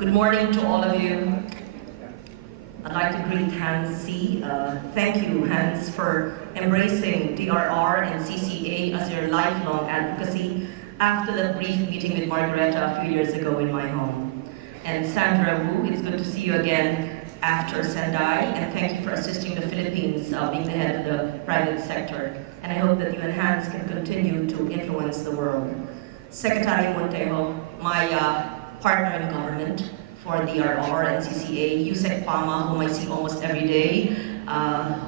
Good morning to all of you. I'd like to greet Hans C. Thank you, Hans, for embracing DRR and CCA as your lifelong advocacy after the brief meeting with Margareta a few years ago in my home. And Sandra Wu, it's good to see you again after Sendai, and thank you for assisting the Philippines being the head of the private sector. And I hope that you and Hans can continue to influence the world. Secretary Montejo, my partner in government for DRR and CCA, Yusek Pama, whom I see almost every day,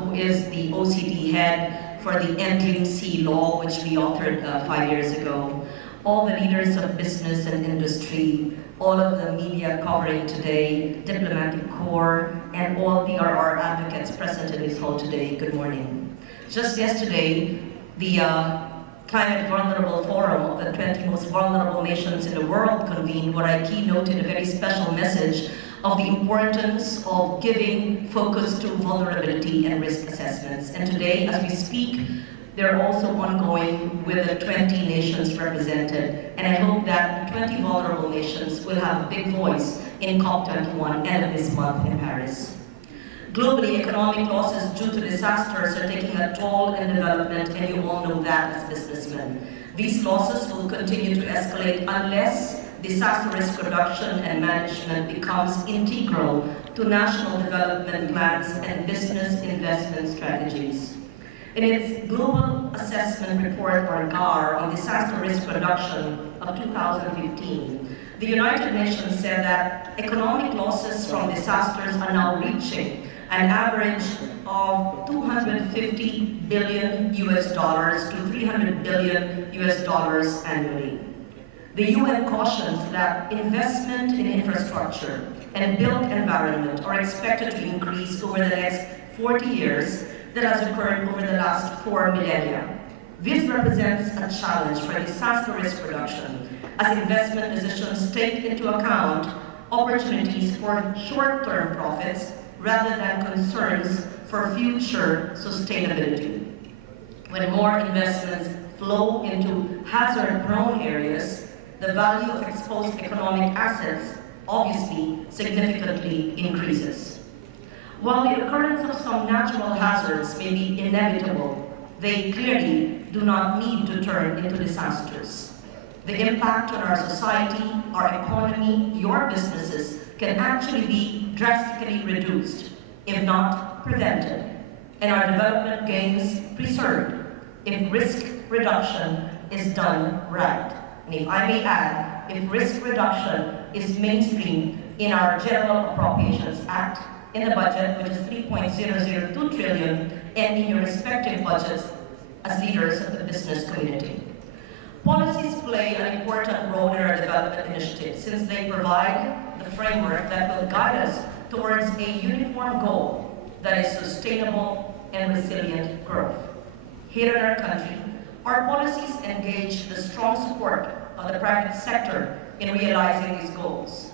who is the OCD head for the Ending Sea Law, which we authored 5 years ago. All the leaders of business and industry, all of the media covering today, Diplomatic Corps, and all DRR advocates present in this hall today, good morning. Just yesterday, the Climate Vulnerable Forum of the 20 most vulnerable nations in the world convened, where I keynoted a very special message of the importance of giving focus to vulnerability and risk assessments. And today, as we speak, they're also ongoing with the 20 nations represented. And I hope that 20 vulnerable nations will have a big voice in COP21 end of this month in Paris. Globally, economic losses due to disasters are taking a toll in development, and you all know that as businessmen. These losses will continue to escalate unless disaster risk reduction and management becomes integral to national development plans and business investment strategies. In its Global Assessment Report, or GAR, on disaster risk reduction of 2015, the United Nations said that economic losses from disasters are now reaching an average of $250 billion to $300 billion annually. The UN cautions that investment in infrastructure and built environment are expected to increase over the next 40 years that has occurred over the last 4 millennia. This represents a challenge for disaster risk reduction, as investment decisions take into account opportunities for short-term profits rather than concerns for future sustainability. When more investments flow into hazard-prone areas, the value of exposed economic assets obviously significantly increases. While the occurrence of some natural hazards may be inevitable, they clearly do not need to turn into disasters. The impact on our society, our economy, your businesses can actually be drastically reduced, if not prevented, and our development gains preserved if risk reduction is done right. And if I may add, if risk reduction is mainstreamed in our General Appropriations Act, in the budget, which is $3.002 trillion, and in your respective budgets as leaders of the business community. Policies play an important role in our development initiatives, since they provide the framework that will guide us towards a uniform goal that is sustainable and resilient growth. Here in our country, our policies engage the strong support of the private sector in realizing these goals.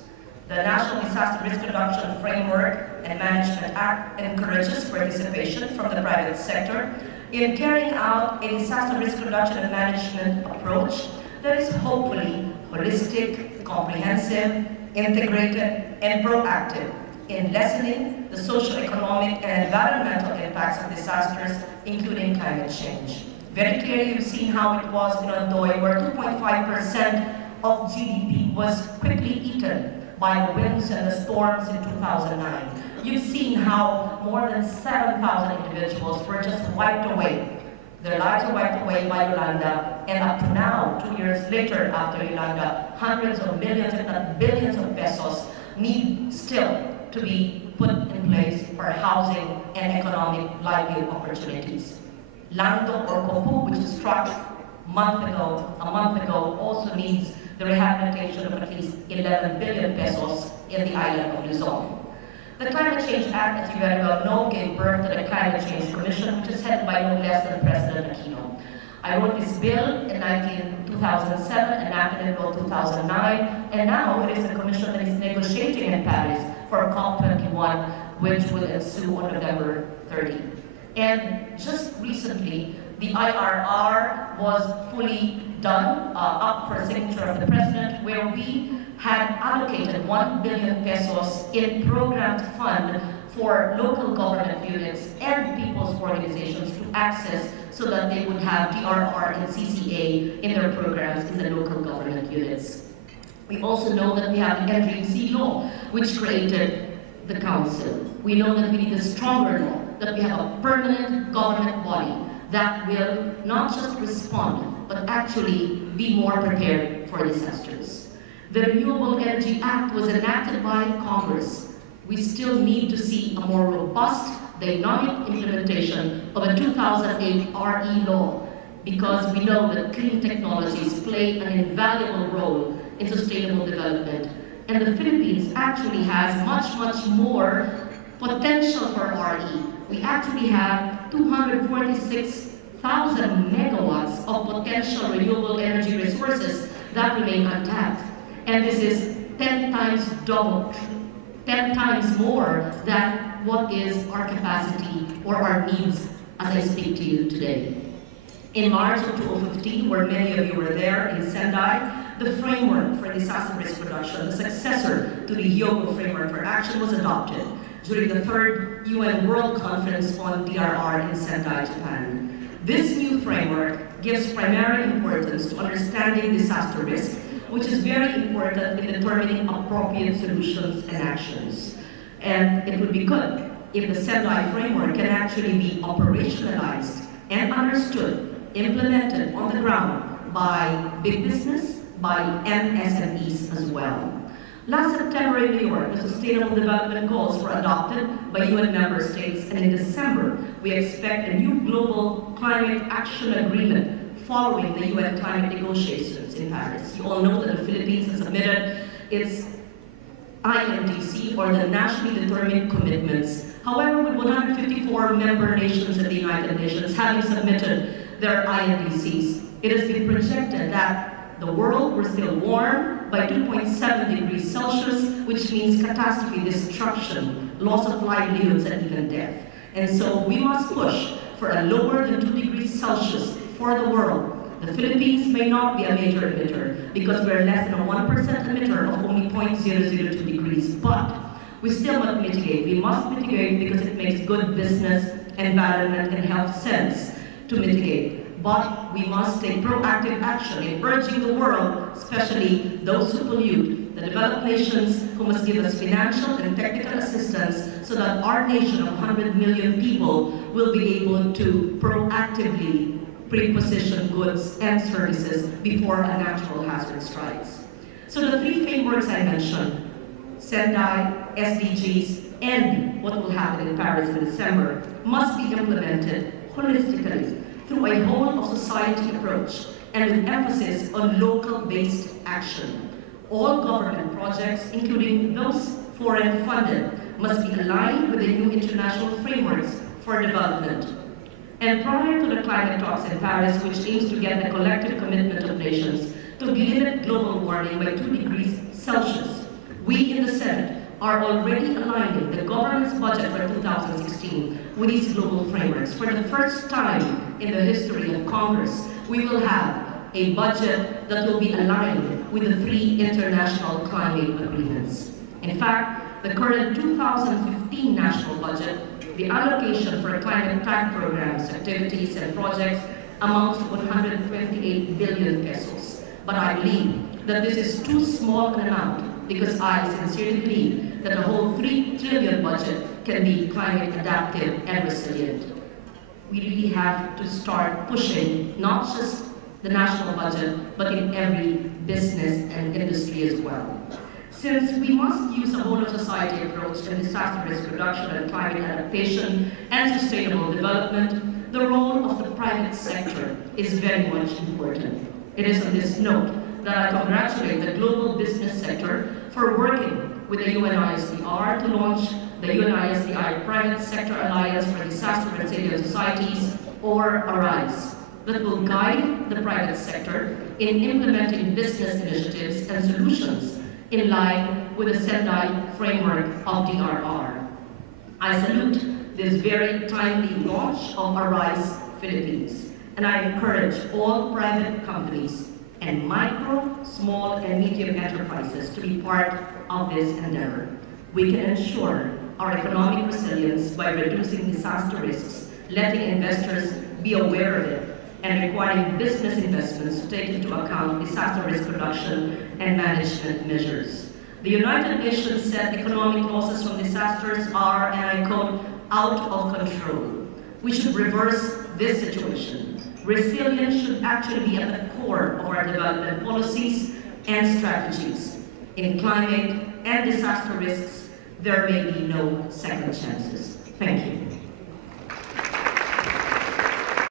The National Disaster Risk Reduction Framework and Management Act encourages participation from the private sector in carrying out a disaster risk reduction and management approach that is hopefully holistic, comprehensive, integrated, and proactive in lessening the social, economic, and environmental impacts of disasters, including climate change. Very clearly, you've seen how it was in Ondoy, where 2.5% of GDP was quickly eaten by the winds and the storms in 2009. You've seen how more than 7,000 individuals were just wiped away. Their lives were wiped away by Yolanda, and up to now, 2 years later after Yolanda, hundreds of millions, if not billions of pesos need still to be put in place for housing and economic livelihood opportunities. Lando, or Copu, which struck a month ago, also needs the rehabilitation of at least 11 billion pesos in the island of Luzon. The Climate Change Act, as you very well know, gave birth to the Climate Change Commission, which is headed by no less than President Aquino. I wrote this bill in 2007, enacted in 2009, and now it is a commission that is negotiating in Paris for COP21, which will ensue on November 30. And just recently, the IRR was fully done, up for signature of the President, where we had allocated 1 billion pesos in programmed fund for local government units and people's organizations to access so that they would have DRR and CCA in their programs in the local government units. We also know that we have the NDRC law, which created the council. We know that we need a stronger law, that we have a permanent government body that will not just respond, but actually be more prepared for disasters. The Renewable Energy Act was enacted by Congress. We still need to see a more robust, dynamic implementation of a 2008 RE law, because we know that clean technologies play an invaluable role in sustainable development. And the Philippines actually has much more potential for RE. We actually have 246,000 megawatts of potential renewable energy resources that remain untapped. And this is 10 times more than what is our capacity or our needs as I speak to you today. In March of 2015, where many of you were there in Sendai, the framework for disaster risk reduction, the successor to the Hyogo Framework for Action, was adopted during the 3rd UN World Conference on DRR in Sendai, Japan. This new framework gives primary importance to understanding disaster risk, which is very important in determining appropriate solutions and actions. And it would be good if the Sendai framework can actually be operationalized and understood, implemented on the ground by big business, by MSMEs as well. Last September in New York, the Sustainable Development Goals were adopted by UN member states, and in December, we expect a new global climate action agreement following the UN climate negotiations in Paris. You all know that the Philippines has submitted its INDC, or the Nationally Determined Commitments. However, with 154 member nations in the United Nations having submitted their INDCs, it has been projected that the world will still warm by 2.7 degrees Celsius, which means catastrophe, destruction, loss of livelihoods, and even death. And so we must push for a lower than 2 degrees Celsius for the world. The Philippines may not be a major emitter because we're less than a 1% emitter of only 0.002 degrees, but we still must mitigate. We must mitigate because it makes good business, environment, and health sense to mitigate. But we must take proactive action in urging the world, especially those who pollute, the developed nations who must give us financial and technical assistance so that our nation of 100 million people will be able to proactively pre-position goods and services before a natural hazard strikes. So the 3 frameworks I mentioned, Sendai, SDGs, and what will happen in Paris in December, must be implemented holistically through a whole-of-society approach and with emphasis on local-based action. All government projects, including those foreign-funded, must be aligned with the new international frameworks for development. And prior to the climate talks in Paris, which aims to get the collective commitment of nations to limit global warming by 2 degrees Celsius, we in the Senate are already aligning the government's budget for 2016 with these global frameworks. For the first time in the history of Congress, we will have a budget that will be aligned with the 3 international climate agreements. In fact, the current 2015 national budget, the allocation for climate tag programs, activities, and projects amounts to 128 billion pesos. But I believe that this is too small an amount because I sincerely believe that the whole 3 trillion budget can be climate adaptive and resilient. We really have to start pushing not just the national budget, but in every business and industry as well. Since we must use a whole-of-society approach in disaster risk reduction and climate adaptation and sustainable development, the role of the private sector is very much important. It is on this note that I congratulate the global business sector for working with the UNISDR to launch the UNISDR Private Sector Alliance for Disaster Resilient Societies, or ARISE, that will guide the private sector in implementing business initiatives and solutions in line with the Sendai framework of DRR. I salute this very timely launch of ARISE Philippines, and I encourage all private companies and micro, small, and medium enterprises to be part of this endeavor. We can ensure our economic resilience by reducing disaster risks, letting investors be aware of it, and requiring business investments to take into account disaster risk reduction and management measures. The United Nations said economic losses from disasters are, and I quote, out of control. We should reverse this situation. Resilience should actually be at the core of our development policies and strategies. In climate and disaster risks, there may be no second chances. Thank you.